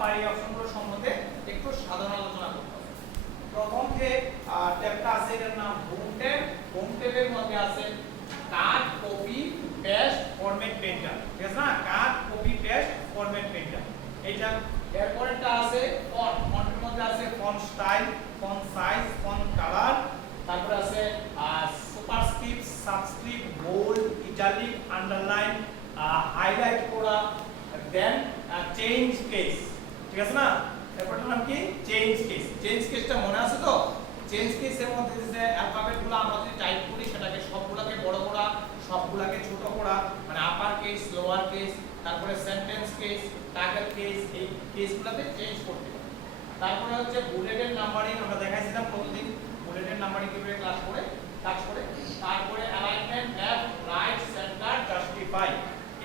বা অপশনগুলো সম্বন্ধে একটু সাধারণ আলোচনা প্রথম যে ট্যাবটা আছে নাম হোম ট্যাব হোম ট্যাবের মধ্যে আছে cut copy paste format painter ঠিক আছে না? Cut copy paste format painter এইটা আছে ফন্টের মধ্যে আছে style font size font colour তারপর আছে superscript subscript bold italic underline highlight করা। দেন চেঞ্জ প্লেস ঠিক আছে না? এরপর নাম কি? চেঞ্জ কেস চেঞ্জ কেসটা মনে আছে তো? চেঞ্জ কেসের মধ্যে যে অ্যালফাবেটগুলো আমরা যদি টাইপ করি, সেটাকে সবগুলোকে বড় করা, সবগুলোকে ছোট করা মানে আপার কেস লোয়ার কেস তারপরে সেন্টেন্স কেস টার্গেট কেস এই কেসগুলোতে চেঞ্জ করতে তারপরে হচ্ছে বুলেটের নাম্বারিং আমরা দেখাইছিলাম প্রতিদিন বুলেটের নাম্বারিং কীভাবে ক্লাস করে কাজ করে তারপরে alignment left right centre justify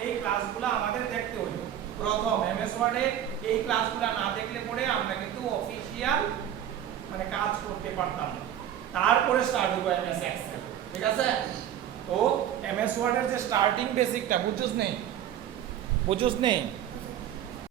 এই ক্লাসগুলো আমাদের দেখতে হইব প্রথম এমএস ওয়ার্ডে এই ক্লাসগুলো না দেখলে পরে আমরা কিন্তু অফিসিয়াল মানে কাজ করতে পারতাম না। তারপরে স্টার্ট হইব এমএস এক্সেল ঠিক আছে? তো এমএস ওয়ার্ডের যে স্টার্টিং বেসিকটা বুঝছস নেই? বুঝছস নেই?